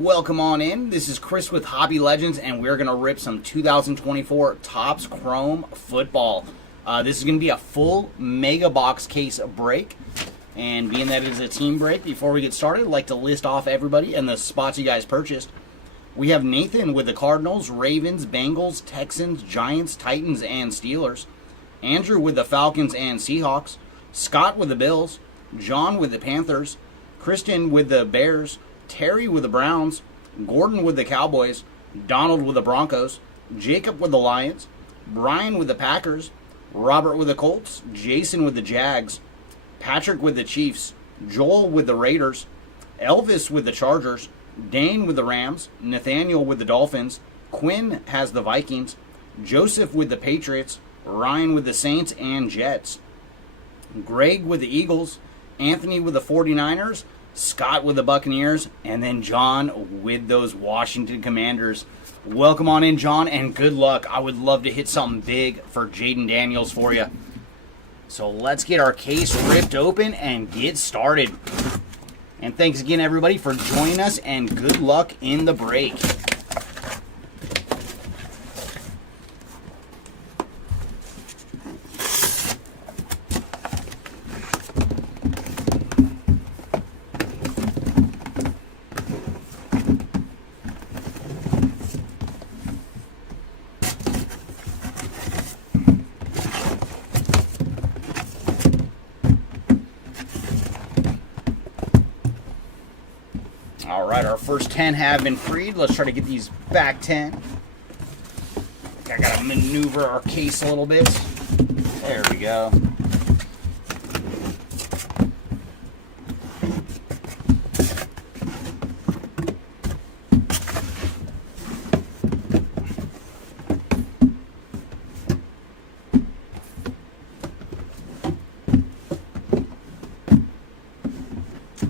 Welcome on in. This is Chris with Hobby Legends, and we're going to rip some 2024 Topps Chrome football. This is going to be a full mega box case break. And being that it is a team break, before we get started, I'd like to list off everybody and the spots you guys purchased. We have Nathan with the Cardinals, Ravens, Bengals, Texans, Giants, Titans, and Steelers. Andrew with the Falcons and Seahawks. Scott with the Bills. John with the Panthers. Kristen with the Bears. Terry with the Browns, Gordon with the Cowboys, Donald with the Broncos, Jacob with the Lions, Brian with the Packers, Robert with the Colts, Jason with the Jags, Patrick with the Chiefs, Joel with the Raiders, Elvis with the Chargers, Dane with the Rams, Nathaniel with the Dolphins, Quinn has the Vikings, Joseph with the Patriots, Ryan with the Saints and Jets, Greg with the Eagles, Anthony with the 49ers, Scott with the Buccaneers, and then John with those Washington Commanders. Welcome on in, John, and good luck. I would love to hit something big for Jaden Daniels for you. So let's get our case ripped open and get started. And thanks again, everybody, for joining us, and good luck in the break. All right, our first 10 have been freed. Let's try to get these back 10. I got to maneuver our case a little bit. There we go.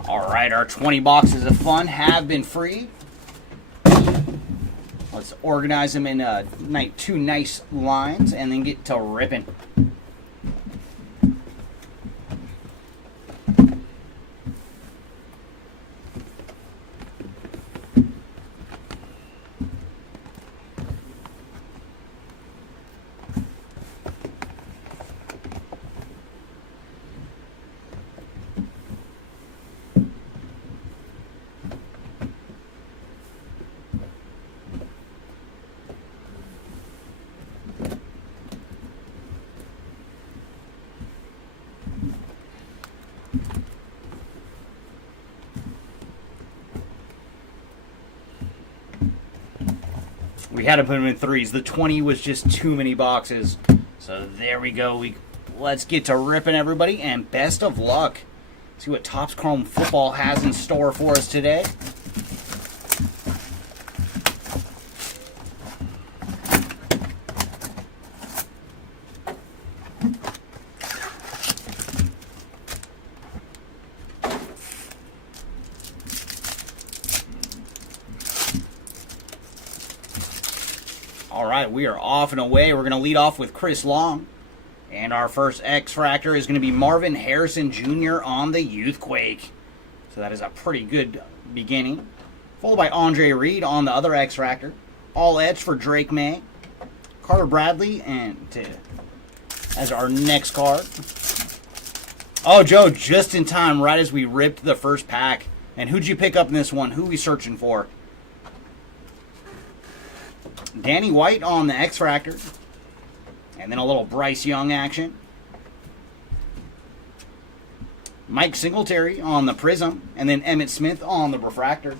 Alright, our 20 boxes of fun have been freed. Let's organize them in two nice lines and then get to ripping. We had to put them in threes. The 20 was just too many boxes. So there we go. Let's get to ripping, everybody, and best of luck. See what Topps Chrome football has in store for us today. All right, we are off and away. We're going to lead off with Chris Long. And our first X-Fractor is going to be Marvin Harrison Jr. on the Youthquake. So that is a pretty good beginning. Followed by Andre Reed on the other X-Fractor. All etched for Drake May. Carter Bradley as our next card. Oh, Joe, just in time, right as we ripped the first pack. And who'd you pick up in this one? Who are we searching for? Danny White on the X-Fractor. And then a little Bryce Young action. Mike Singletary on the Prism. And then Emmitt Smith on the Refractor.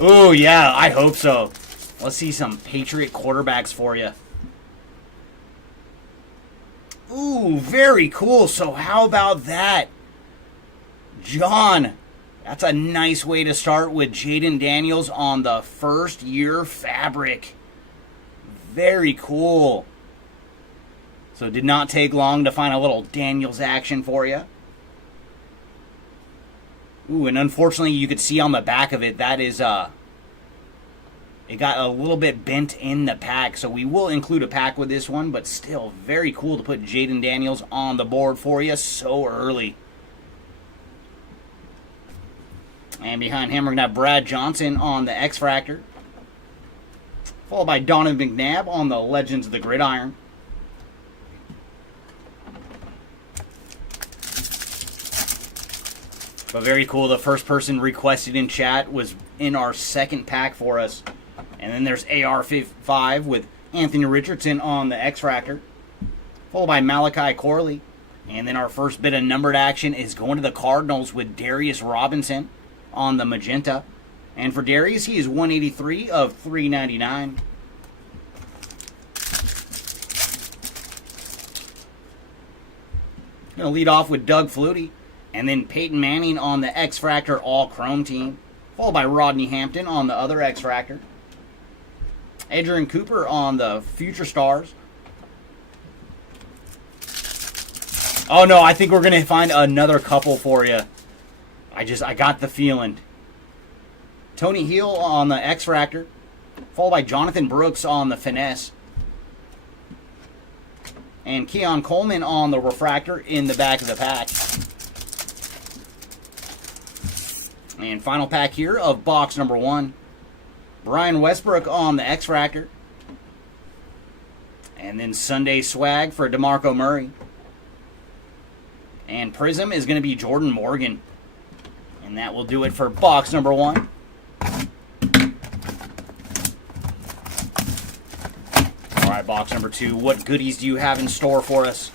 Oh, yeah, I hope so. Let's see some Patriot quarterbacks for you. Ooh, very cool. So how about that? John, that's a nice way to start with Jaden Daniels on the first year fabric. Very cool. So it did not take long to find a little Daniels action for you. Ooh, and unfortunately you could see on the back of it, that is a it got a little bit bent in the pack, so we will include a pack with this one, but still very cool to put Jaden Daniels on the board for you so early. And behind him, we're going to have Brad Johnson on the X-Fractor, followed by Donovan McNabb on the Legends of the Gridiron. But very cool, the first person requested in chat was in our second pack for us. And then there's AR-5 with Anthony Richardson on the X-Fractor, followed by Malachi Corley. And then our first bit of numbered action is going to the Cardinals with Darius Robinson on the Magenta. And for Darius, he is 183 of 399. Going to lead off with Doug Flutie. And then Peyton Manning on the X-Fractor All-Chrome team, followed by Rodney Hampton on the other X-Fractor. Adrian Cooper on the Future Stars. Oh no, I think we're going to find another couple for you. I got the feeling. Tony Heel on the X-Fractor, followed by Jonathan Brooks on the Finesse. And Keon Coleman on the Refractor in the back of the pack. And final pack here of box number 1. Brian Westbrook on the X-Fractor. And then Sunday Swag for DeMarco Murray. And Prism is going to be Jordan Morgan. And that will do it for box number 1. Alright, box number 2. What goodies do you have in store for us?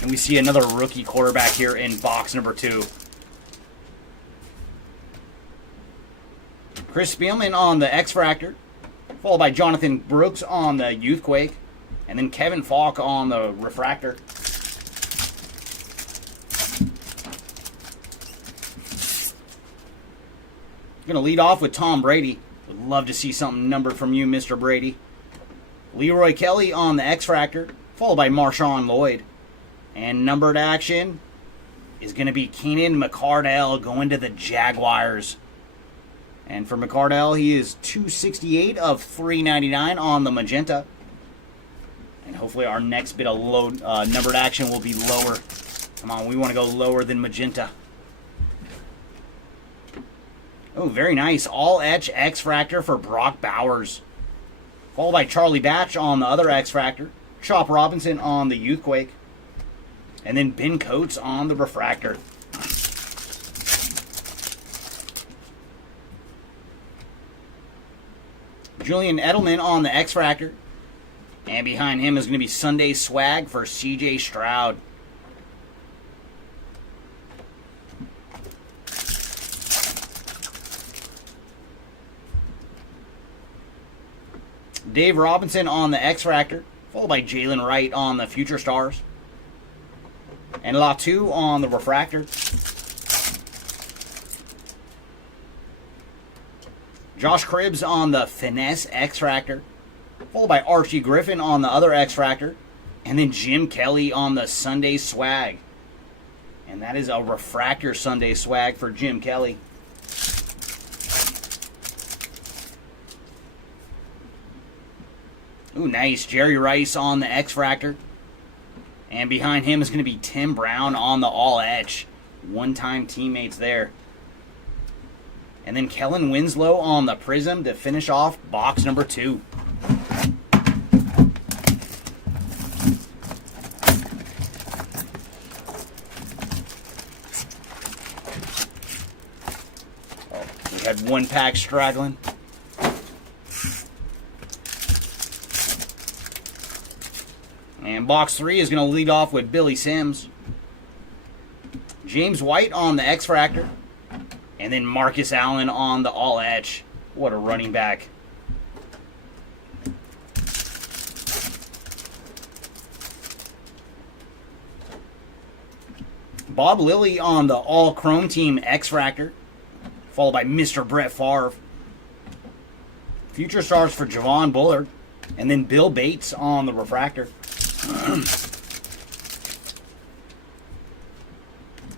And we see another rookie quarterback here in box number 2. Chris Spielman on the X-Fractor, followed by Jonathan Brooks on the Youthquake, and then Kevin Falk on the Refractor. Going to lead off with Tom Brady. Would love to see something numbered from you, Mr. Brady. Leroy Kelly on the X-Fractor, followed by Marshawn Lloyd. And numbered action is going to be Keenan McCardell going to the Jaguars. And for McCardell, he is 268 of 399 on the Magenta. And hopefully our next bit of numbered action will be lower. Come on, we want to go lower than Magenta. Oh, very nice. All etch X-Fractor for Brock Bowers. Followed by Charlie Batch on the other X-Fractor. Chop Robinson on the Youthquake. And then Ben Coates on the Refractor. Julian Edelman on the X-Fractor. And behind him is going to be Sunday Swag for CJ Stroud. Dave Robinson on the X-Fractor, followed by Jalen Wright on the Future Stars. And Latu on the Refractor. Josh Cribbs on the Finesse X-Fractor, followed by Archie Griffin on the other X-Fractor. And then Jim Kelly on the Sunday Swag. And that is a Refractor Sunday Swag for Jim Kelly. Ooh, nice. Jerry Rice on the X-Fractor. And behind him is going to be Tim Brown on the All Etch. One-time teammates there. And then Kellen Winslow on the Prism to finish off box number 2. Oh, we had one pack straggling. And box 3 is going to lead off with Billy Sims. James White on the X-Fractor. And then Marcus Allen on the All Etch. What a running back. Bob Lilly on the All Chrome Team X-Fractor, followed by Mr. Brett Favre. Future Stars for Javon Bullard. And then Bill Bates on the Refractor.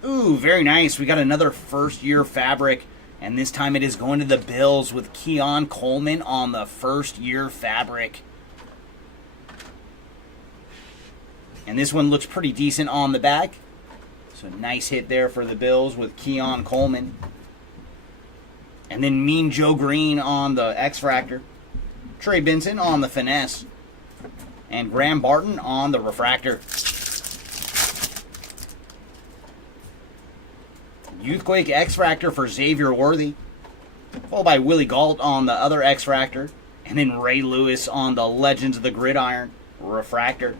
Ooh, Ooh, very nice. We got another first-year fabric, and this time it is going to the Bills with Keon Coleman on the first-year fabric. And this one looks pretty decent on the back. So nice hit there for the Bills with Keon Coleman. And then Mean Joe Green on the X-Fractor. Trey Benson on the Finesse. And Graham Barton on the Refractor. Youthquake X-Fractor for Xavier Worthy. Followed by Willie Gault on the other X-Fractor. And then Ray Lewis on the Legends of the Gridiron Refractor.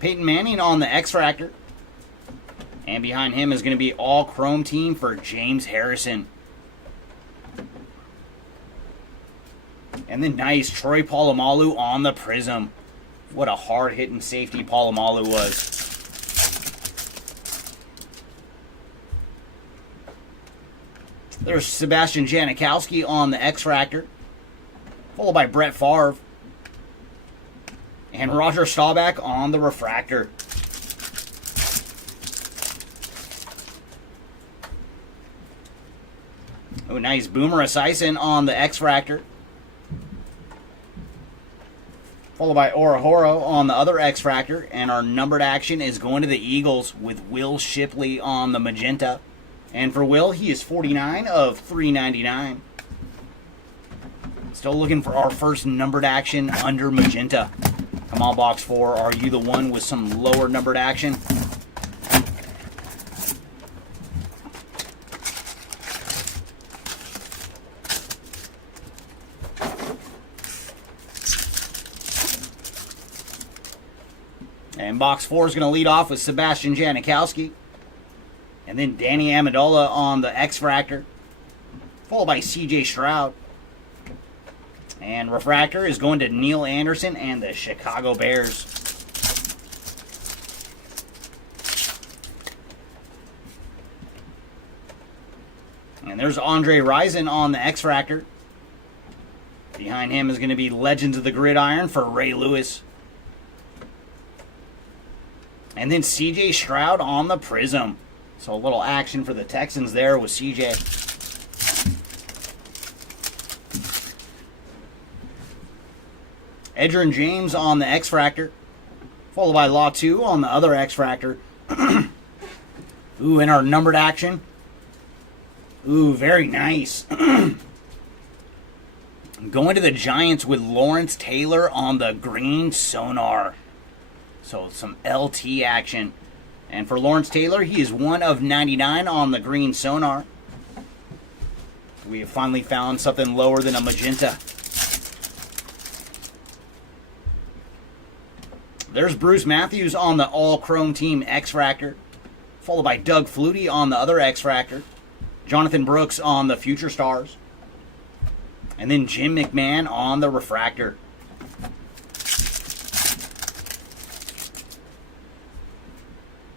Peyton Manning on the X-Fractor. And behind him is going to be all chrome team for James Harrison. And then nice Troy Polamalu on the Prism. What a hard-hitting safety Polamalu was. There's Sebastian Janikowski on the X-Fractor. Followed by Brett Favre. And Roger Staubach on the Refractor. Oh, nice Boomer Esiason on the X-Fractor. Followed by Orahoro on the other X-Fractor. And our numbered action is going to the Eagles with Will Shipley on the Magenta. And for Will, he is 49 of 399. Still looking for our first numbered action under Magenta. Come on, Box 4. Are you the one with some lower numbered action? And Box 4 is going to lead off with Sebastian Janikowski. And then Danny Amendola on the X-Fractor. Followed by C.J. Stroud. And Refractor is going to Neil Anderson and the Chicago Bears. And there's Andre Rison on the X-Fractor. Behind him is going to be Legends of the Gridiron for Ray Lewis. And then C.J. Stroud on the Prism. So a little action for the Texans there with C.J. Edgerrin James on the X-Fractor. Followed by Law 2 on the other X-Fractor. Ooh, in our numbered action. Ooh, very nice. Going to the Giants with Lawrence Taylor on the green Sonar. So some LT action. And for Lawrence Taylor, he is 1 of 99 on the green Sonar. We have finally found something lower than a Magenta. There's Bruce Matthews on the all-chrome team X-Fractor. Followed by Doug Flutie on the other X-Fractor. Jonathan Brooks on the Future Stars. And then Jim McMahon on the Refractor.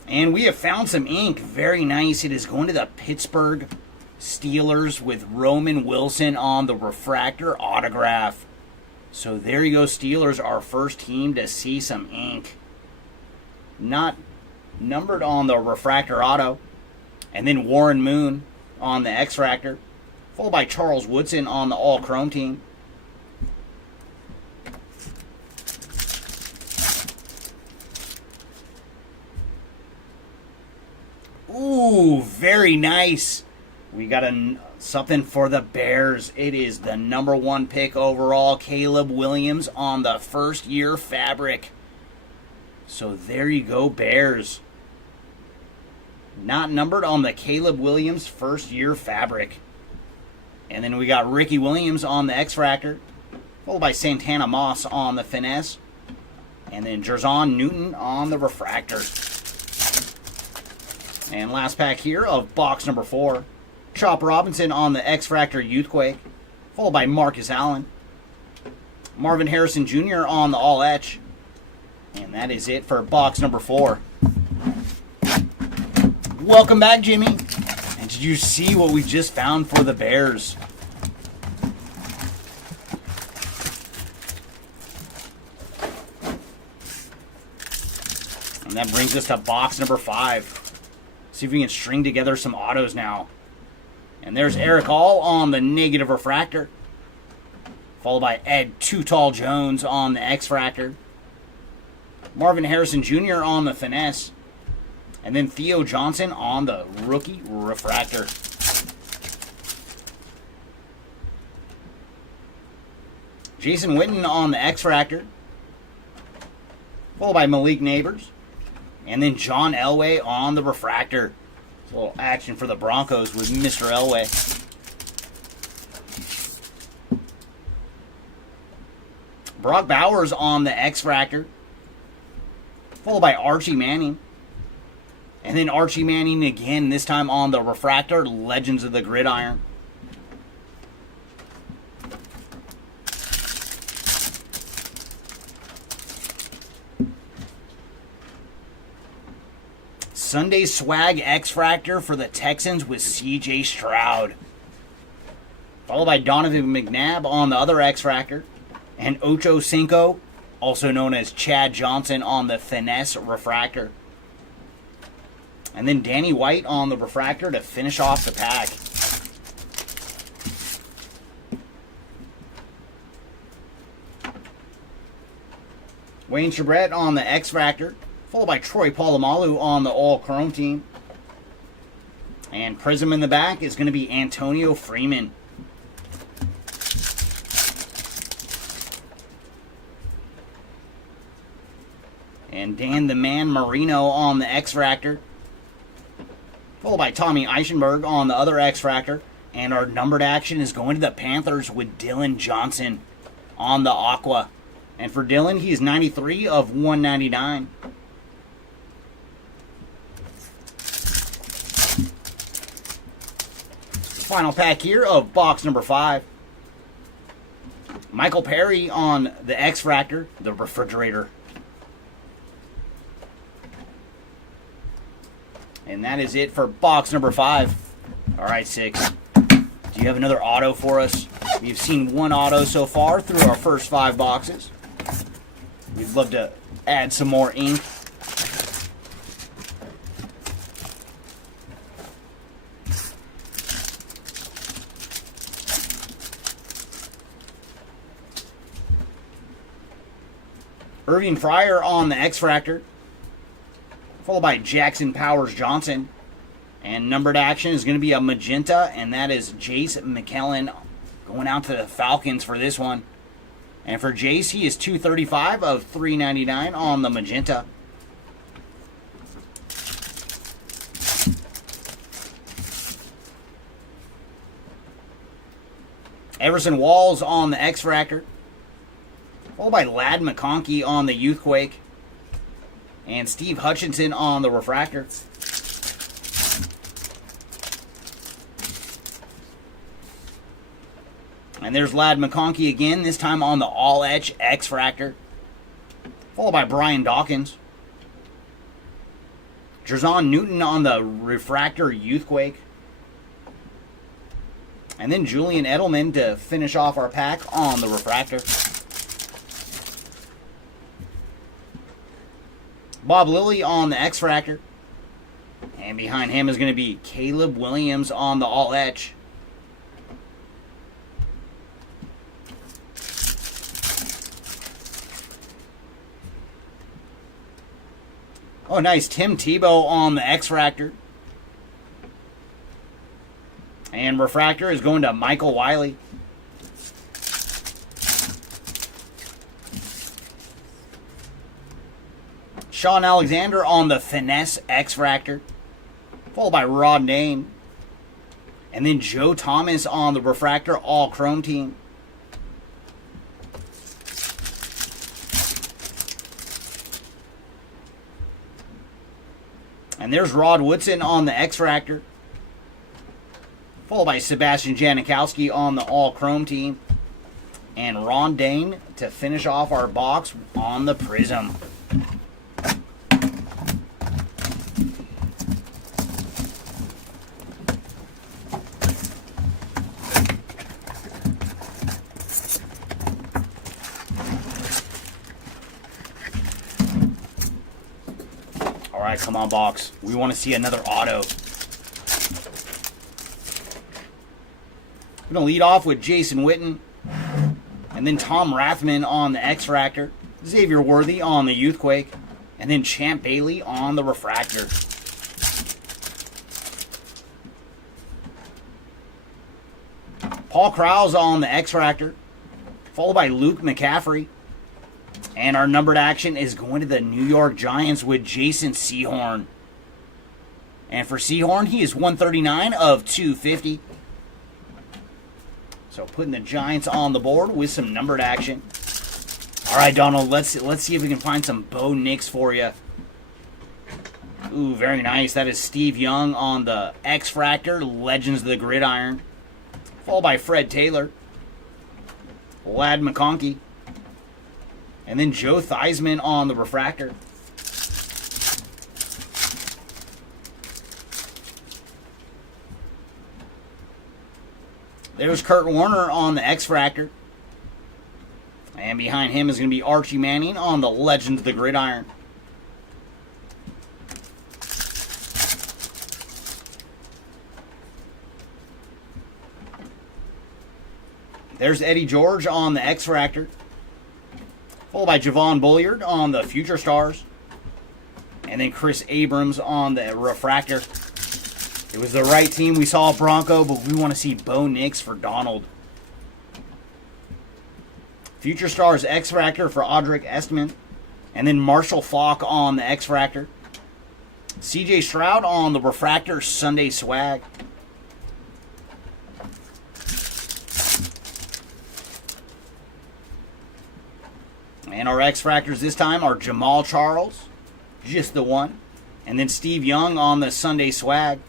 And we have found some ink. Very nice. It is going to the Pittsburgh Steelers with Roman Wilson on the Refractor autograph. So there you go, Steelers, our first team to see some ink. Not numbered on the Refractor auto. And then Warren Moon on the X-Fractor. Followed by Charles Woodson on the all-chrome team. Ooh, very nice. We got something for the Bears. It is the #1 pick overall, Caleb Williams on the first-year fabric. So there you go, Bears. Not numbered on the Caleb Williams first-year fabric. And then we got Ricky Williams on the X-Fractor. Followed by Santana Moss on the Finesse. And then Jerzon Newton on the Refractor. And last pack here of box number 4. Chop Robinson on the X-Fractor Youthquake. Followed by Marcus Allen. Marvin Harrison Jr. on the All Etch. And that is it for box number 4. Welcome back, Jimmy. And did you see what we just found for the Bears? And that brings us to box number 5. See if we can string together some autos now. And there's Eric Hall on the negative refractor. Followed by Ed Too Tall Jones on the X-Fractor. Marvin Harrison Jr. on the finesse. And then Theo Johnson on the rookie refractor. Jason Witten on the X-Fractor. Followed by Malik Neighbors. And then John Elway on the refractor. A little action for the Broncos with Mr. Elway. Brock Bowers on the X-Fractor. Followed by Archie Manning. And then Archie Manning again, this time on the refractor, Legends of the Gridiron. Sunday Swag X-Fractor for the Texans with C.J. Stroud. Followed by Donovan McNabb on the other X-Fractor. And Ocho Cinco, also known as Chad Johnson, on the finesse refractor. And then Danny White on the refractor to finish off the pack. Wayne Charbonnet on the X-Fractor, followed by Troy Polamalu on the all-chrome team. And Prism in the back is going to be Antonio Freeman. And Dan the Man Marino on the X-Fractor. Followed by Tommy Eichenberg on the other X-Fractor. And our numbered action is going to the Panthers with Dylan Johnson on the Aqua. And for Dylan, he is 93 of 199. Final pack here of box number 5. Michael Perry on the X-Fractor, the refrigerator. And that is it for box number 5. All right, 6. Do you have another auto for us? We've seen one auto so far through our first 5 boxes. We'd love to add some more ink. Irving Fryer on the X-Fractor. Followed by Jackson Powers Johnson. And numbered action is going to be a magenta, and that is Jace McKellen going out to the Falcons for this one. And for Jace, he is 235 of 399 on the magenta. Everson Walls on the X-Fractor. Followed by Ladd McConkey on the Youthquake. And Steve Hutchinson on the refractor. And there's Ladd McConkey again, this time on the All-Etch X-Fractor. Followed by Brian Dawkins. Jerzon Newton on the refractor Youthquake. And then Julian Edelman to finish off our pack on the refractor. Bob Lilly on the X-Fractor. And behind him is going to be Caleb Williams on the All-Etch. Oh, nice. Tim Tebow on the X-Fractor. And refractor is going to Michael Wiley. Sean Alexander on the finesse X-Fractor. Followed by Rod Dane. And then Joe Thomas on the refractor all-chrome team. And there's Rod Woodson on the X-Fractor. Followed by Sebastian Janikowski on the all-chrome team. And Ron Dane to finish off our box on the Prism. right, come on, box. We want to see another auto. We're going to lead off with Jason Witten. And then Tom Rathman on the X-Fractor. Xavier Worthy on the Youthquake. And then Champ Bailey on the Refractor. Paul Krause on the X-Fractor. Followed by Luke McCaffrey. And our numbered action is going to the New York Giants with Jason Sehorn. And for Sehorn, he is 139 of 250. So putting the Giants on the board with some numbered action. All right, Donald, let's see if we can find some Bo Nix for you. Ooh, very nice. That is Steve Young on the X-Fractor, Legends of the Gridiron. Followed by Fred Taylor. Lad McConkey. And then Joe Theismann on the Refractor. There's Kurt Warner on the X-Fractor. And behind him is going to be Archie Manning on the Legends of the Gridiron. There's Eddie George on the X-Fractor. Followed by Javon Bulliard on the Future Stars. And then Chris Abrams on the Refractor. It was the right team. We saw Bronco, but we want to see Bo Nix for Donald. Future Stars X-Fractor for Audric Estman. And then Marshall Faulk on the X-Fractor. CJ Stroud on the Refractor Sunday Swag. And our X-Fractors this time are Jamal Charles, just the one. And then Steve Young on the Sunday Swag.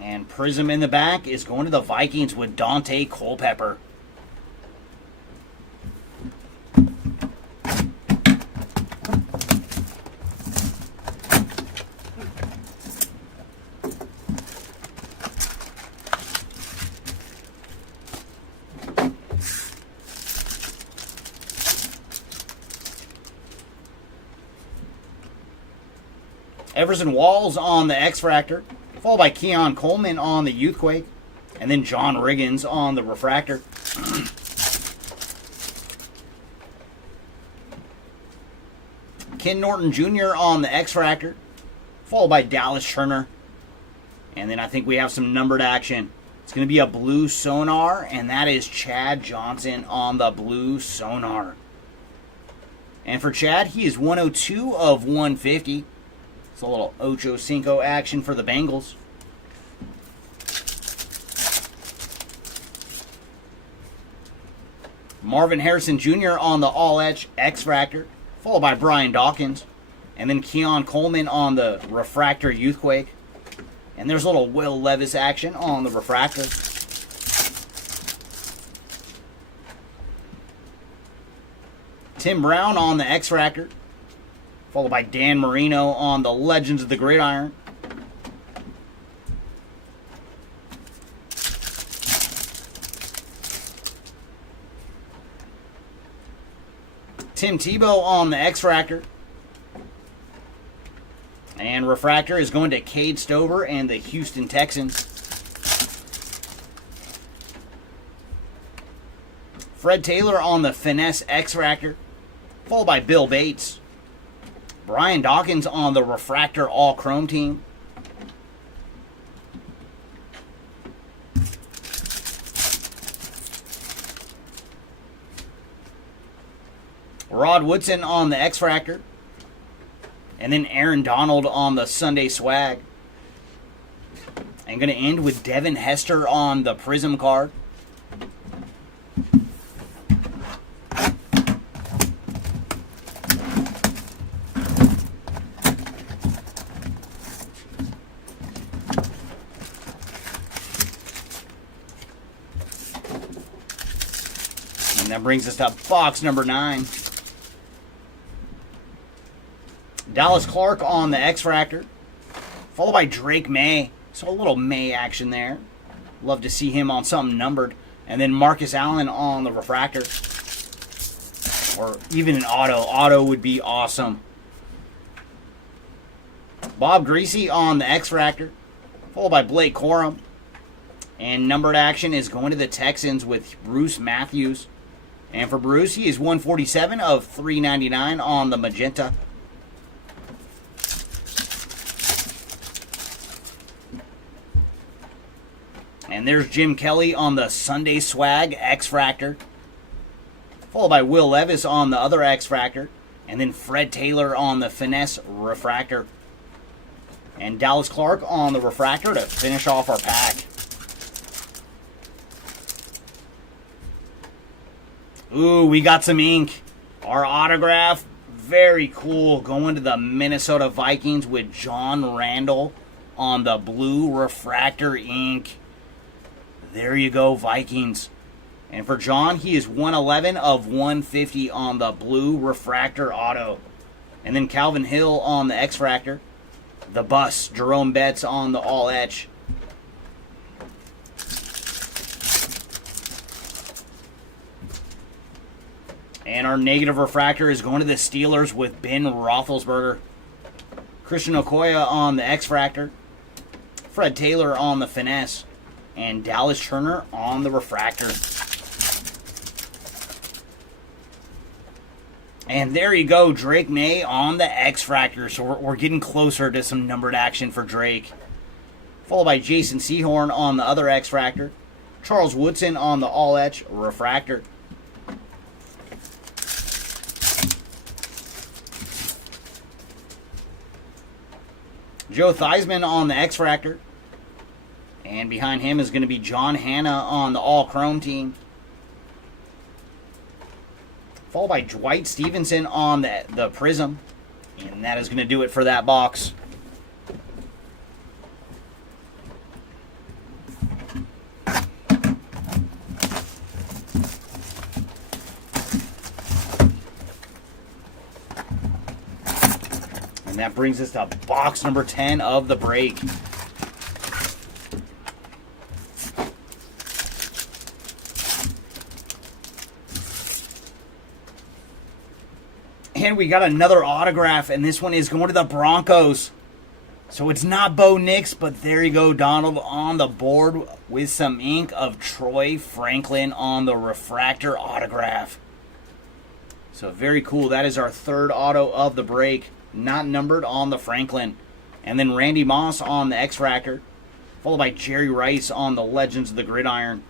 And Prism in the back is going to the Vikings with Dante Culpepper. Everson Walls on the X-Fractor, followed by Keon Coleman on the Youthquake, and then John Riggins on the Refractor. Ken Norton Jr. on the X-Fractor, followed by Dallas Turner. And then I think we have some numbered action. It's going to be a blue Sonar, and that is Chad Johnson on the blue Sonar. And for Chad, he is 102 of 150. It's a little Ocho Cinco action for the Bengals. Marvin Harrison Jr. on the All-Etch X-Fractor, followed by Brian Dawkins. And then Keon Coleman on the Refractor Youthquake. And there's a little Will Levis action on the Refractor. Tim Brown on the X-Fractor, followed by Dan Marino on the Legends of the Gridiron. Tim Tebow on the X-Fractor. And Refractor is going to Cade Stover and the Houston Texans. Fred Taylor on the Finesse X-Fractor, followed by Bill Bates. Brian Dawkins on the Refractor All Chrome team. Rod Woodson on the X-Fractor. And then Aaron Donald on the Sunday Swag. I'm going to end with Devin Hester on the Prism card. And that brings us to box number 9. Dallas Clark on the X-Fractor, followed by Drake May. So a little May action there. Love to see him on something numbered. And then Marcus Allen on the Refractor. Or even an auto. Auto would be awesome. Bob Greasy on the X-Fractor, followed by Blake Corum. And numbered action is going to the Texans with Bruce Matthews. And for Bruce, he is 147 of 399 on the magenta. And there's Jim Kelly on the Sunday Swag X-Fractor, followed by Will Levis on the other X-Fractor, and then Fred Taylor on the Finesse Refractor. And Dallas Clark on the Refractor to finish off our pack. Ooh, we got some ink. Our autograph, very cool. Going to the Minnesota Vikings with John Randall on the blue Refractor ink. There you go, Vikings. And for John, he is 111 of 150 on the blue Refractor auto. And then Calvin Hill on the X-Fractor. The Bus, Jerome Betts on the All Etch. And our negative refractor is going to the Steelers with Ben Roethlisberger. Christian Okoye on the X-Fractor. Fred Taylor on the Finesse. And Dallas Turner on the Refractor. And there you go, Drake May on the X-Fractor. So we're getting closer to some numbered action for Drake. Followed by Jason Sehorn on the other X-Fractor. Charles Woodson on the All Etch Refractor. Joe Theismann on the X-Fractor. And behind him is going to be John Hanna on the All Chrome team. Followed by Dwight Stevenson on the Prism. And that is going to do it for that box. And that brings us to box number 10 of the break. And we got another autograph, and this one is going to the Broncos. So it's not Bo Nix, but there you go, Donald, on the board with some ink of Troy Franklin on the Refractor autograph. So very cool. That is our third auto of the break, not numbered on the Franklin. And then Randy Moss on the X-Fractor, followed by Jerry Rice on the Legends of the Gridiron.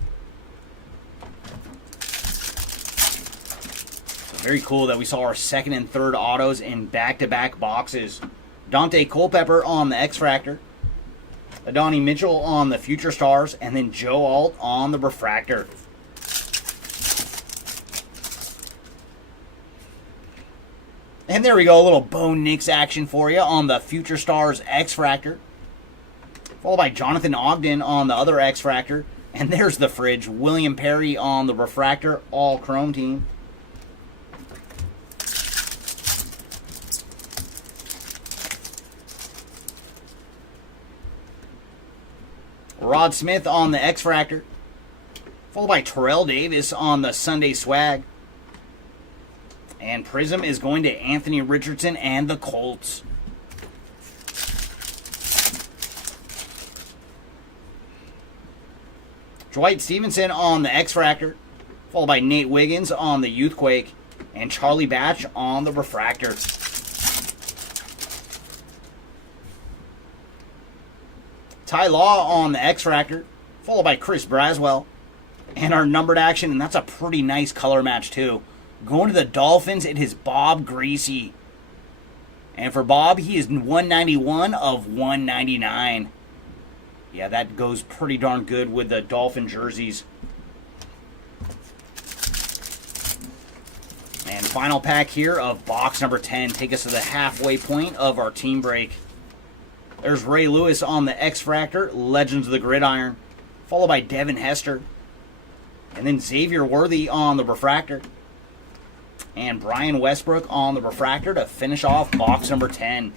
Very cool that we saw our second and third autos in back-to-back boxes. Dante Culpepper on the X-Fractor. Adonai Mitchell on the Future Stars. And then Joe Alt on the Refractor. And there we go, a little Bo Nix action for you on the Future Stars X-Fractor. Followed by Jonathan Ogden on the other X-Fractor. And there's the fridge. William Perry on the Refractor All Chrome team. Rod Smith on the X-Fractor, followed by Terrell Davis on the Sunday Swag. And Prism is going to Anthony Richardson and the Colts. Dwight Stevenson on the X-Fractor, followed by Nate Wiggins on the Youthquake, and Charlie Batch on the Refractor. Ty Law on the X-Fractor, followed by Chris Braswell. And our numbered action, and that's a pretty nice color match too. Going to the Dolphins, it is Bob Greasy. And for Bob, he is 191 of 199. Yeah, that goes pretty darn good with the Dolphin jerseys. And final pack here of box number 10. Take us to the halfway point of our team break. There's Ray Lewis on the X-Fractor, Legends of the Gridiron, followed by Devin Hester. And then Xavier Worthy on the Refractor. And Brian Westbrook on the Refractor to finish off box number 10.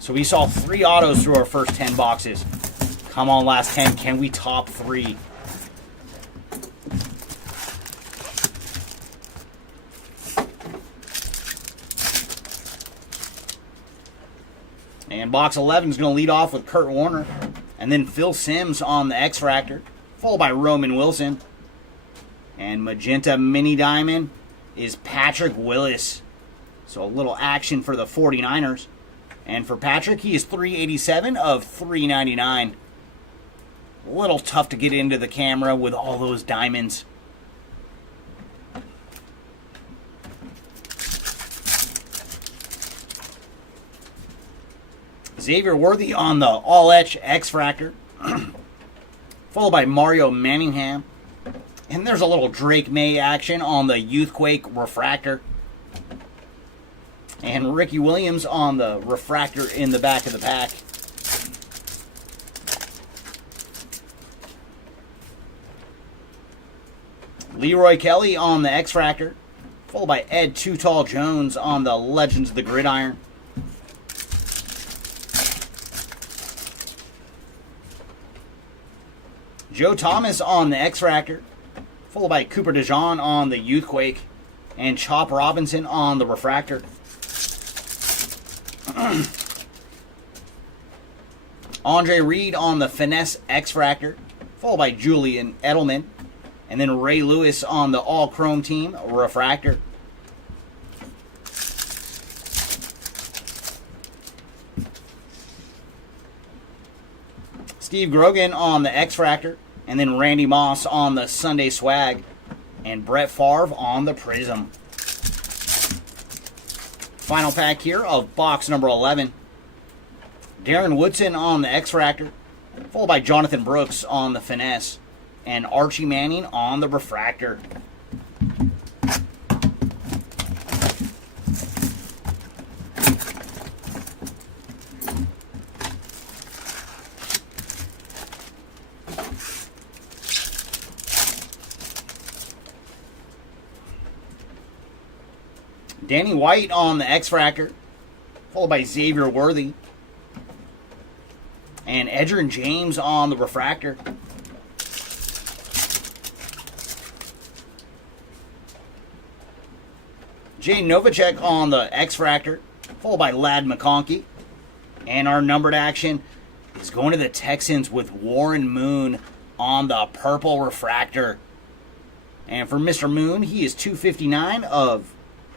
So we saw 3 autos through our first 10 boxes. Come on, last 10. Can we top 3? And box 11 is going to lead off with Kurt Warner. And then Phil Simms on the X-Fractor, followed by Roman Wilson. And magenta mini diamond is Patrick Willis. So a little action for the 49ers. And for Patrick, he is 387 of 399. A little tough to get into the camera with all those diamonds. Xavier Worthy on the All-Etch X-Fractor, followed by Mario Manningham. And there's a little Drake May action on the Youthquake Refractor. And Ricky Williams on the Refractor in the back of the pack. Leroy Kelly on the X-Fractor, followed by Ed Too Tall Jones on the Legends of the Gridiron. Joe Thomas on the X-Fractor, followed by Cooper DeJean on the Youthquake, and Chop Robinson on the Refractor. Andre Reed on the Finesse X-Fractor, followed by Julian Edelman, and then Ray Lewis on the All Chrome Team Refractor. Steve Grogan on the X-Fractor, and then Randy Moss on the Sunday Swag, and Brett Favre on the Prism. Final pack here of box number 11. Darren Woodson on the X-Fractor, followed by Jonathan Brooks on the Finesse, and Archie Manning on the Refractor. Danny White on the X-Fractor, followed by Xavier Worthy. And Edgerrin James on the Refractor. Jay Novacek on the X-Fractor, followed by Ladd McConkey. And our numbered action is going to the Texans with Warren Moon on the purple Refractor. And for Mr. Moon, he is 259 of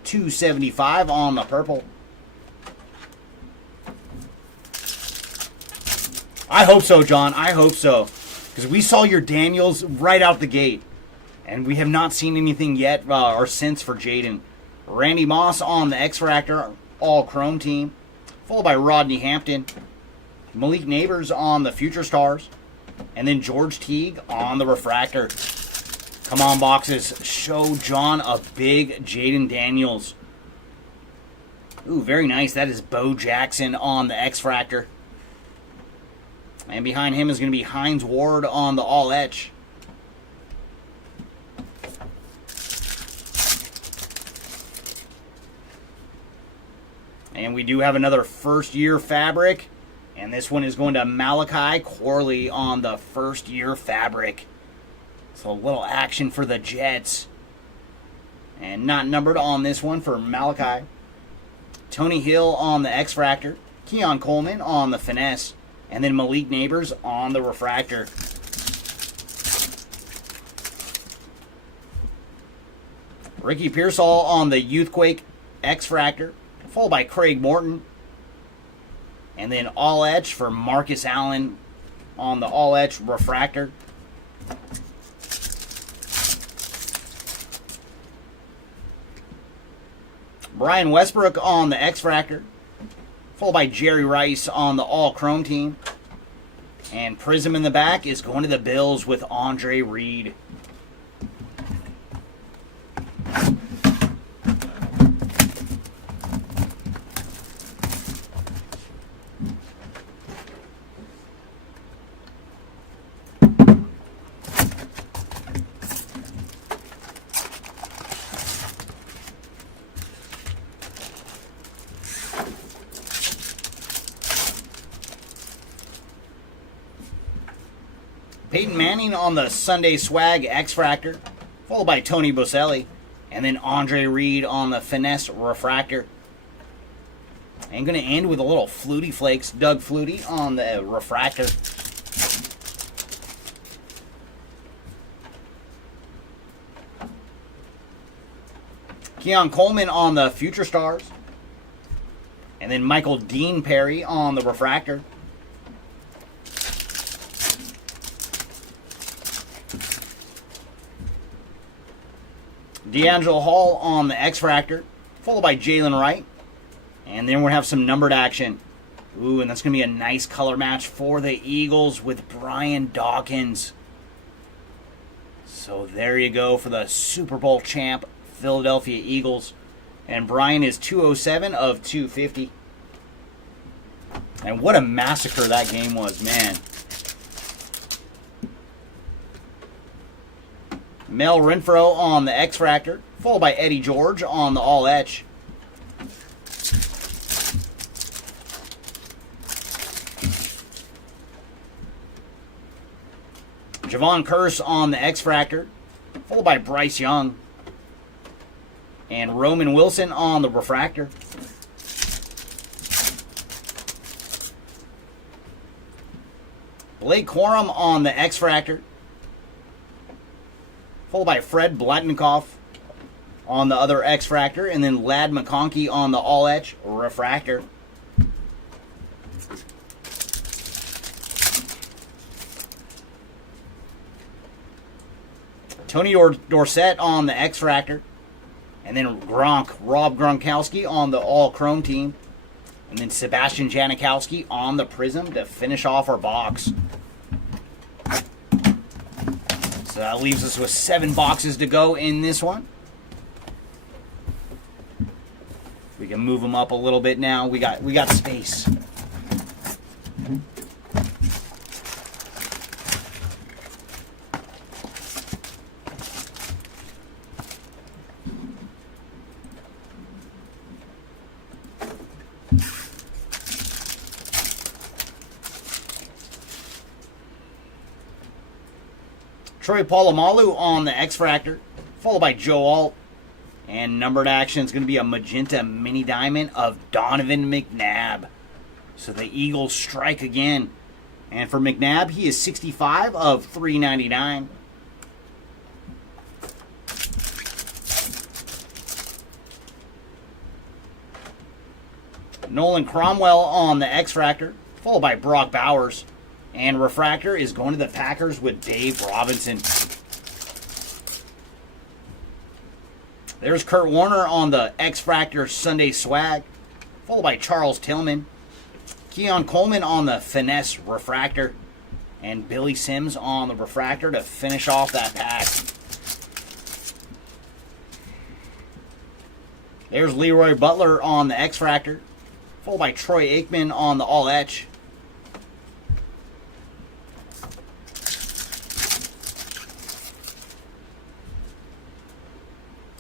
275 on the purple. I hope so, John. I hope so. Because we saw your Daniels right out the gate. And we have not seen anything yet or since for Jaden. Randy Moss on the X-Fractor, All Chrome Team. Followed by Rodney Hampton. Malik Neighbors on the Future Stars. And then George Teague on the Refractor. Come on, boxes. Show John a big Jaden Daniels. Ooh, very nice. That is Bo Jackson on the X-Fractor. And behind him is going to be Hines Ward on the All-Etch. And we do have another first-year fabric. And this one is going to Malachi Corley on the first-year fabric. So a little action for the Jets. And not numbered on this one for Malachi. Tony Hill on the X-Fractor. Keon Coleman on the Finesse. And then Malik Neighbors on the Refractor. Ricky Pearsall on the Youthquake X-Fractor. Followed by Craig Morton. And then All-Etch for Marcus Allen on the All-Etch Refractor. Brian Westbrook on the X-Fractor, followed by Jerry Rice on the All Chrome Team. And Prism in the back is going to the Bills with Andre Reed. Peyton Manning on the Sunday Swag X-Fractor, followed by Tony Boselli, and then Andre Reed on the Finesse Refractor. And going to end with a little Flutie Flakes, Doug Flutie on the refractor. Keon Coleman on the Future Stars. And then Michael Dean Perry on the refractor. D'Angelo Hall on the X-Fractor, followed by Jalen Wright. And then we're going to have some numbered action. Ooh, and that's going to be a nice color match for the Eagles with Brian Dawkins. So there you go for the Super Bowl champ, Philadelphia Eagles. And Brian is 207 of 250. And what a massacre that game was, man. Mel Renfro on the X-Fractor, followed by Eddie George on the All-Etch. Javon Curse on the X-Fractor, followed by Bryce Young. And Roman Wilson on the refractor. Blake Corum on the X-Fractor, followed by Fred Blatnikoff on the other X-Fractor, and then Ladd McConkey on the All-Etch refractor. Tony Dorsett on the X-Fractor. And then Rob Gronkowski on the all-chrome team. And then Sebastian Janikowski on the Prism to finish off our box. So that leaves us with 7 boxes to go in this one. We can move them up a little bit now. We got space. Troy Polamalu on the X-Fractor, followed by Joe Alt. And numbered action is going to be a magenta mini diamond of Donovan McNabb. So the Eagles strike again. And for McNabb, he is 65 of 399. Nolan Cromwell on the X-Fractor, followed by Brock Bowers. And refractor is going to the Packers with Dave Robinson. There's Kurt Warner on the X-Fractor Sunday Swag, followed by Charles Tillman. Keon Coleman on the Finesse refractor. And Billy Sims on the refractor to finish off that pack. There's Leroy Butler on the X-Fractor, followed by Troy Aikman on the All-Etch.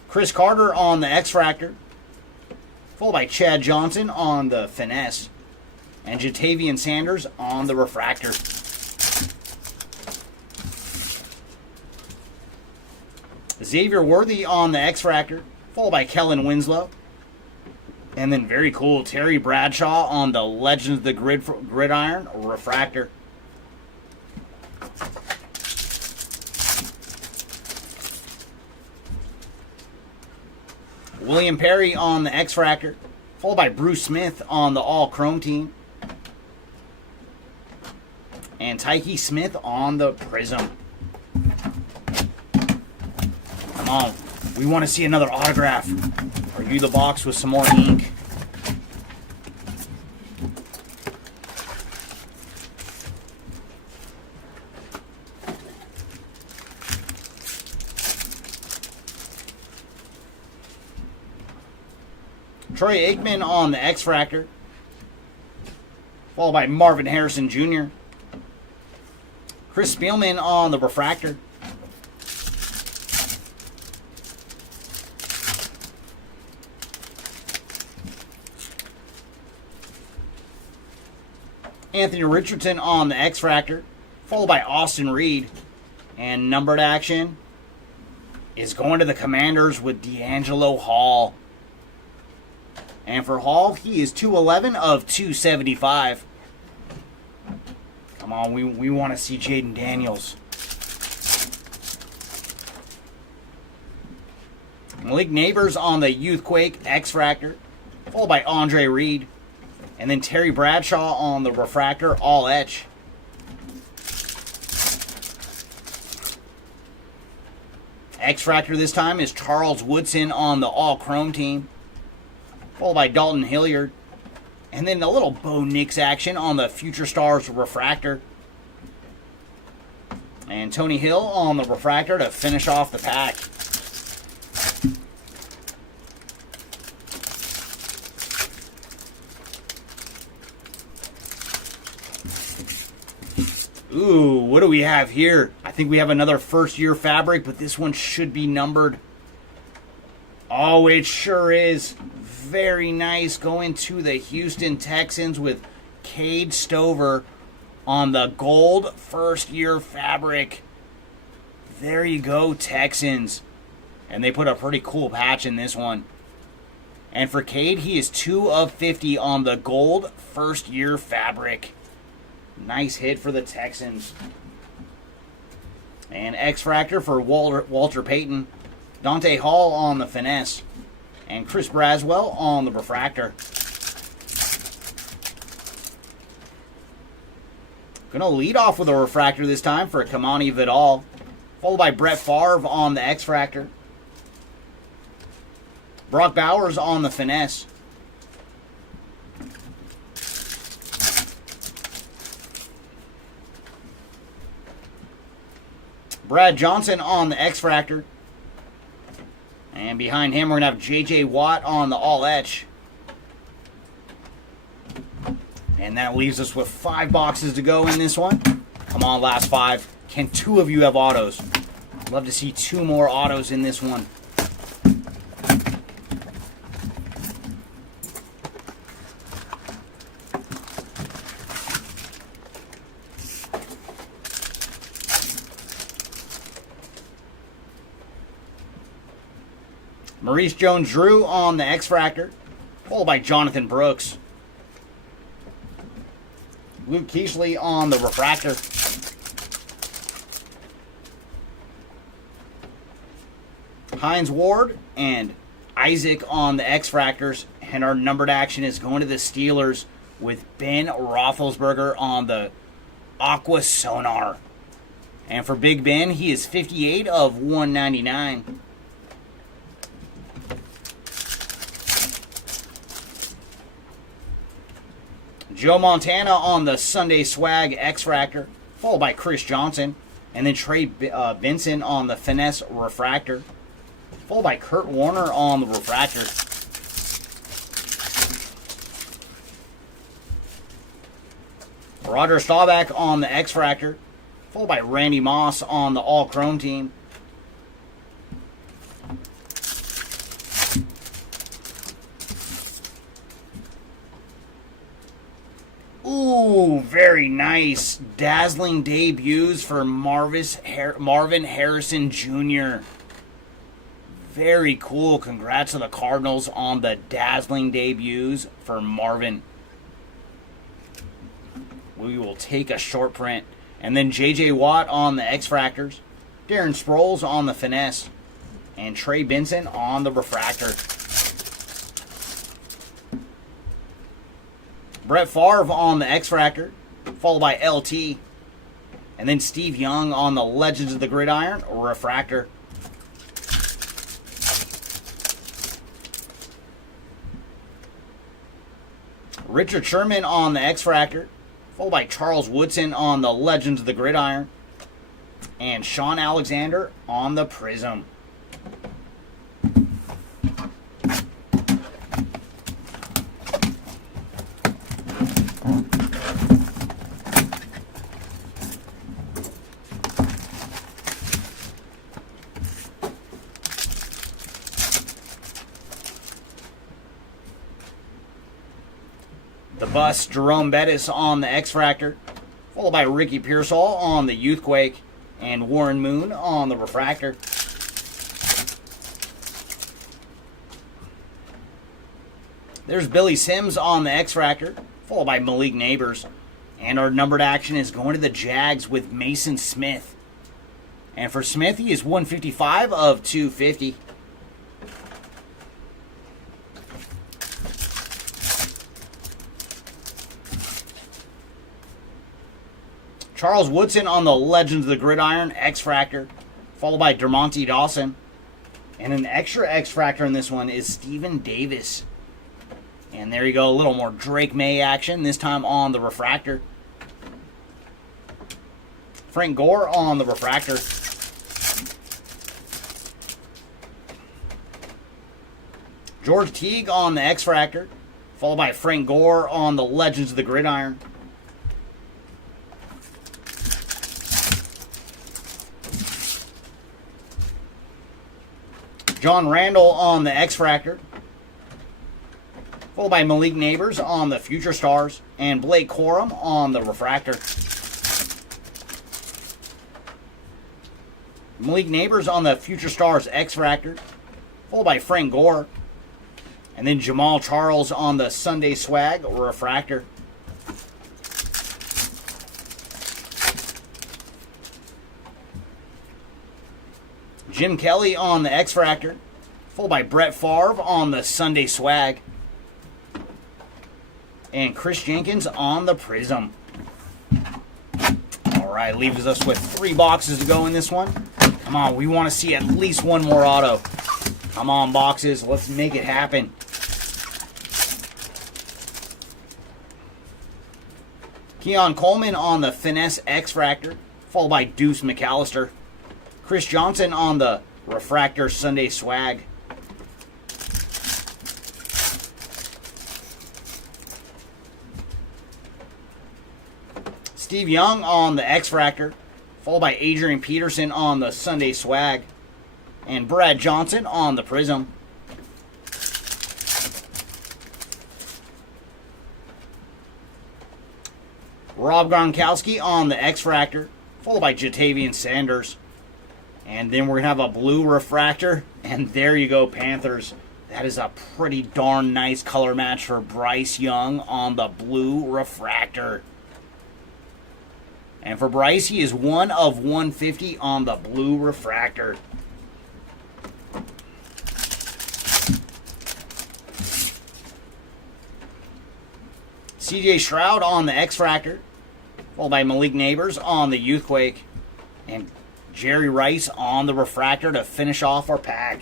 Chris Carter on the X-Fractor, followed by Chad Johnson on the Finesse, and Jatavian Sanders on the refractor. Xavier Worthy on the X-Fractor, followed by Kellen Winslow. And then very cool, Terry Bradshaw on the Legends of the Gridiron refractor. William Perry on the X-Fractor, followed by Bruce Smith on the all-chrome team. And Tyke Smith on the Prism. Come on, we want to see another autograph. Review the box with some more ink. Troy Aikman on the X-Fractor, followed by Marvin Harrison Jr. Chris Spielman on the refractor. Anthony Richardson on the X-Fractor, followed by Austin Reed. And numbered action is going to the Commanders with D'Angelo Hall. And for Hall, he is 211 of 275. Come on, we want to see Jaden Daniels. Malik Neighbors on the Youthquake X-Fractor, followed by Andre Reed. And then Terry Bradshaw on the Refractor All Etch. X-Fractor this time is Charles Woodson on the All Chrome team, followed by Dalton Hilliard. And then a little Bo Nix action on the Future Stars Refractor. And Tony Hill on the Refractor to finish off the pack. Ooh, what do we have here? I think we have another first-year fabric, but this one should be numbered. Oh, it sure is. Very nice. Going to the Houston Texans with Cade Stover on the gold first-year fabric. There you go, Texans. And they put a pretty cool patch in this one. And for Cade, he is 2 of 50 on the gold first-year fabric. Nice hit for the Texans. And X-Fractor for Walter Payton. Dante Hall on the Finesse. And Chris Braswell on the Refractor. Gonna lead off with a Refractor this time for Kamani Vidal. Followed by Brett Favre on the X-Fractor. Brock Bowers on the Finesse. Brad Johnson on the X-Fractor. And behind him, we're going to have J.J. Watt on the All Etch. And that leaves us with 5 boxes to go in this one. Come on, last 5. Can 2 of you have autos? Love to see 2 more autos in this one. Maurice Jones-Drew on the X-Fractor, followed by Jonathan Brooks. Luke Keishley on the Refractor. Hines Ward and Isaac on the X-Fractors. And our numbered action is going to the Steelers with Ben Roethlisberger on the Aqua Sonar. And for Big Ben, he is 58 of 199. Joe Montana on the Sunday Swag X-Fractor, followed by Chris Johnson. And then Trey Benson on the Finesse Refractor, followed by Kurt Warner on the Refractor. Roger Staubach on the X-Fractor, followed by Randy Moss on the All Chrome team. Ooh, very nice. Dazzling debuts for Marvin Harrison Jr. Very cool. Congrats to the Cardinals on the dazzling debuts for Marvin. We will take a short print. And then J.J. Watt on the X-Fractors. Darren Sproles on the Finesse. And Trey Benson on the Refractor. Brett Favre on the X-Fractor, followed by LT. And then Steve Young on the Legends of the Gridiron Refractor. Richard Sherman on the X-Fractor, followed by Charles Woodson on the Legends of the Gridiron. And Sean Alexander on the Prism. The Bus, Jerome Bettis on the X-Fractor, followed by Ricky Pearsall on the Youthquake, and Warren Moon on the Refractor. There's Billy Sims on the X-Fractor, followed by Malik Neighbors. And our numbered action is going to the Jags with Mason Smith. And for Smith, he is 155 of 250. Charles Woodson on the Legends of the Gridiron X-Fractor, followed by Dermonte Dawson. And an extra X-Fractor in this one is Stephen Davis. And there you go, a little more Drake May action, this time on the refractor. Frank Gore on the refractor. George Teague on the X-Fractor, followed by Frank Gore on the Legends of the Gridiron. John Randall on the X-Fractor, followed by Malik Neighbors on the Future Stars, and Blake Corum on the refractor. Malik Neighbors on the Future Stars X-Fractor, followed by Frank Gore, and then Jamal Charles on the Sunday Swag refractor. Jim Kelly on the X-Fractor, followed by Brett Favre on the Sunday Swag. And Chris Jenkins on the Prism. Alright, leaves us with 3 boxes to go in this one. Come on, we want to see at least one more auto. Come on, boxes, let's make it happen. Keon Coleman on the Finesse X-Fractor, followed by Deuce McAllister. Chris Johnson on the Refractor Sunday Swag. Steve Young on the X-Fractor, followed by Adrian Peterson on the Sunday Swag. And Brad Johnson on the Prism. Rob Gronkowski on the X-Fractor, followed by Jatavian Sanders. And then we're going to have a blue refractor. And there you go, Panthers. That is a pretty darn nice color match for Bryce Young on the blue refractor. And for Bryce, he is 1 of 150 on the blue refractor. CJ Stroud on the X-Fractor, followed by Malik Neighbors on the Youthquake. And Jerry Rice on the refractor to finish off our pack.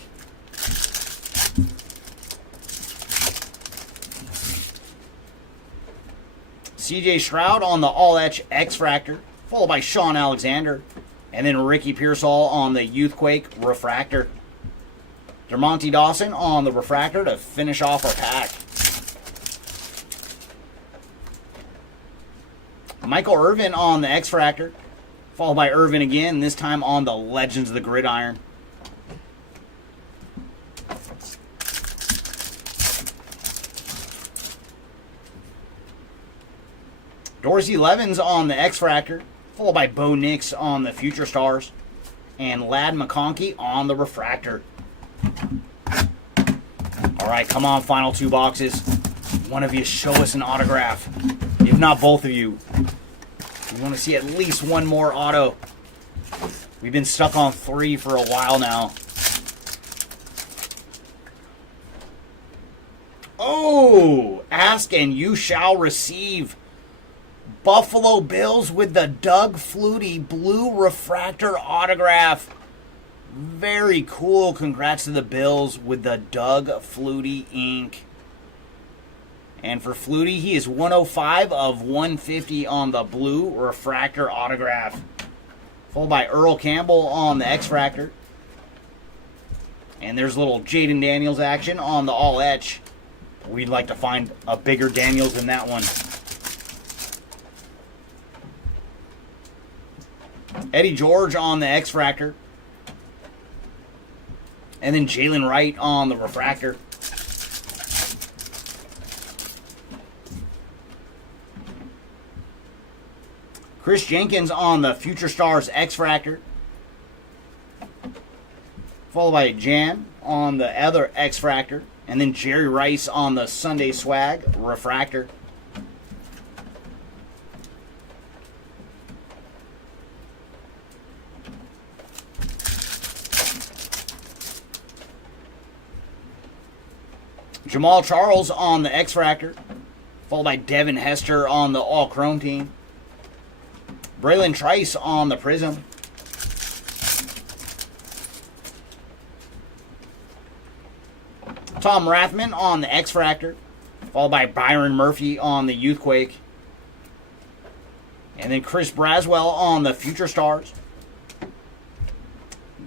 CJ Stroud on the All-Etch X-Fractor, followed by Sean Alexander. And then Ricky Pearsall on the Youthquake refractor. Dermonte Dawson on the refractor to finish off our pack. Michael Irvin on the X-Fractor, followed by Irvin again, this time on the Legends of the Gridiron. Dorsey Levens on the X-Fractor, followed by Bo Nix on the Future Stars. And Ladd McConkey on the refractor. Alright, come on, final 2 boxes. One of you show us an autograph. If not both of you. We want to see at least one more auto. We've been stuck on 3 for a while now. Oh! Ask and you shall receive. Buffalo Bills with the Doug Flutie blue refractor autograph. Very cool. Congrats to the Bills with the Doug Flutie ink. And for Flutie, he is 105 of 150 on the blue refractor autograph. Followed by Earl Campbell on the X-Fractor. And there's a little Jaden Daniels action on the All-Etch. We'd like to find a bigger Daniels than that one. Eddie George on the X-Fractor. And then Jalen Wright on the refractor. Chris Jenkins on the Future Stars X-Fractor. Followed by Jan on the other X-Fractor. And then Jerry Rice on the Sunday Swag refractor. Jamal Charles on the X-Fractor, followed by Devin Hester on the all-chrome team. Braylon Trice on the Prism. Tom Rathman on the X-Fractor, followed by Byron Murphy on the Youthquake. And then Chris Braswell on the Future Stars.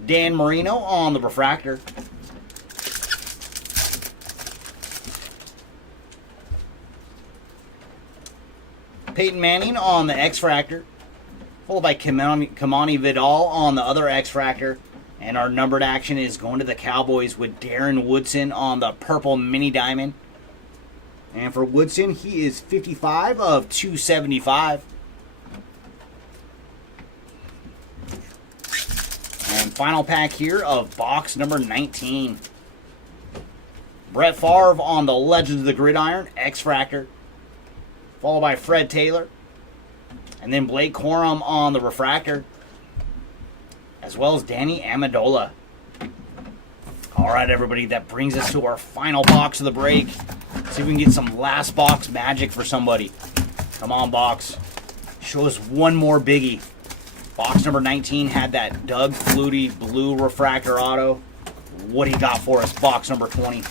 Dan Marino on the Refractor. Peyton Manning on the X-Fractor, followed by Kamani Vidal on the other X-Fractor. And our numbered action is going to the Cowboys with Darren Woodson on the purple mini diamond. And for Woodson, he is 55 of 275. And final pack here of box number 19. Brett Favre on the Legends of the Gridiron X-Fractor, followed by Fred Taylor. And then Blake Corum on the Refractor, as well as Danny Amendola. All right, everybody, that brings us to our final box of the break. See if we can get some last box magic for somebody. Come on, box. Show us one more biggie. Box number 19 had that Doug Flutie blue refractor auto. What do you got for us, box number 20?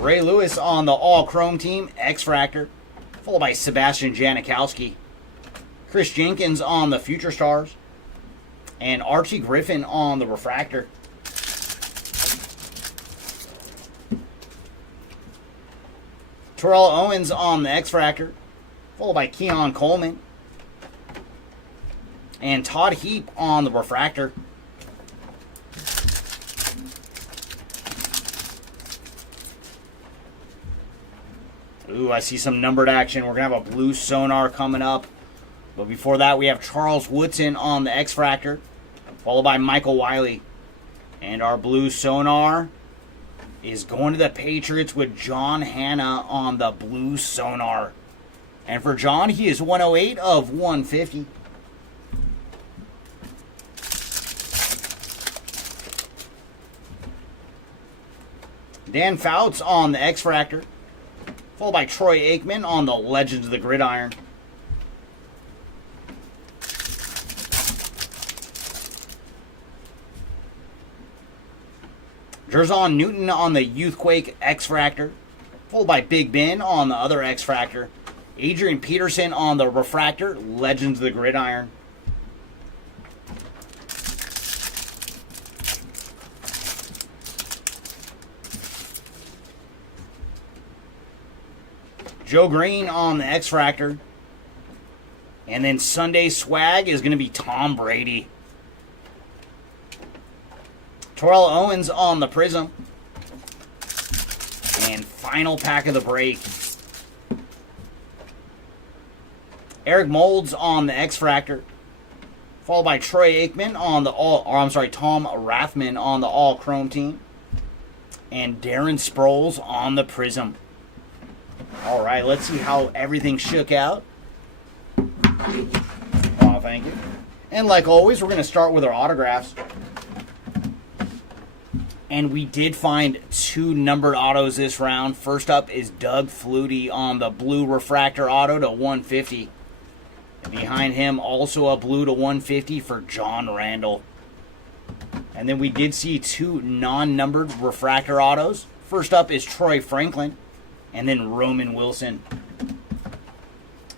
Ray Lewis on the all-chrome team, X-Fractor, followed by Sebastian Janikowski. Chris Jenkins on the Future Stars. And Archie Griffin on the Refractor. Terrell Owens on the X-Fractor, followed by Keon Coleman. And Todd Heap on the Refractor. Ooh, I see some numbered action. We're going to have a blue sonar coming up. But before that, we have Charles Woodson on the X-Fractor, followed by Michael Wiley. And our blue sonar is going to the Patriots with John Hanna on the blue sonar. And for John, he is 108 of 150. Dan Fouts on the X-Fractor, followed by Troy Aikman on the Legends of the Gridiron. Jerzon Newton on the Youthquake X-Fractor, followed by Big Ben on the other X-Fractor. Adrian Peterson on the Refractor, Legends of the Gridiron. Joe Green on the X-Fractor. And then Sunday Swag is going to be Tom Brady. Terrell Owens on the Prism. And final pack of the break. Eric Moulds on the X-Fractor, followed by Troy Aikman on the Tom Rathman on the all-chrome team. And Darren Sproles on the Prism. All right, let's see how everything shook out. Oh, thank you. And like always, we're going to start with our autographs. And we did find two numbered autos this round. First up is Doug Flutie on the blue refractor auto to 150. And behind him, also a blue to 150 for John Randall. And then we did see two non-numbered refractor autos. First up is Troy Franklin, and then Roman Wilson.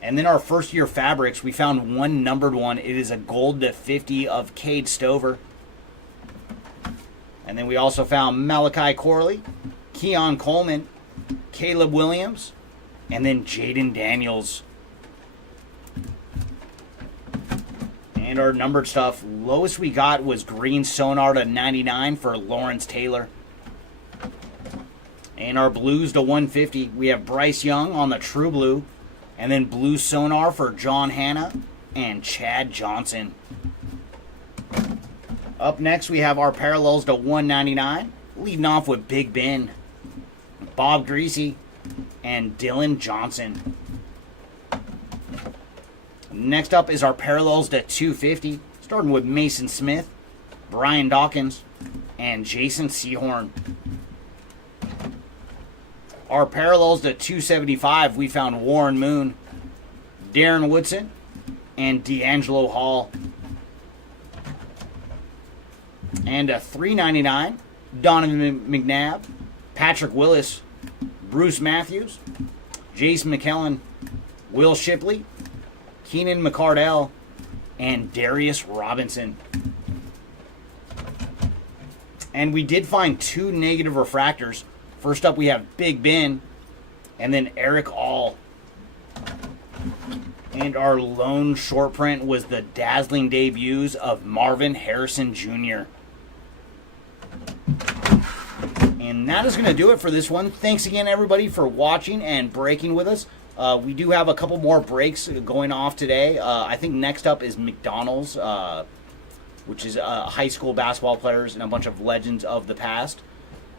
And then our first-year fabrics, we found one numbered one. It is a gold to 50 of Cade Stover. And then we also found Malachi Corley, Keon Coleman, Caleb Williams, and then Jaden Daniels. And our numbered stuff, lowest we got was green sonar to 99 for Lawrence Taylor. And our blues to 150, we have Bryce Young on the True Blue, And then blue sonar for John Hanna and Chad Johnson. Up next, we have our parallels to 199. Leading off with Big Ben, Bob Greasy, and Dylan Johnson. Next up is our parallels to 250. Starting with Mason Smith, Brian Dawkins, and Jason Sehorn. Our parallels to 275, we found Warren Moon, Darren Woodson, and D'Angelo Hall. And a 399, Donovan McNabb, Patrick Willis, Bruce Matthews, Jason McKellen, Will Shipley, Keenan McCardell, and Darius Robinson. And we did find 2 negative refractors. First up, we have Big Ben, and then Eric All. And our lone short print was the dazzling debuts of Marvin Harrison Jr. And that is going to do it for this one. Thanks again, everybody, for watching and breaking with us. We do have a couple more breaks going off today. I think next up is McDonald's, which is high school basketball players and a bunch of legends of the past.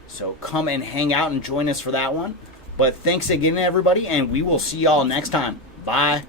So come and hang out and join us for that one. But thanks again, everybody, and we will see y'all next time. Bye.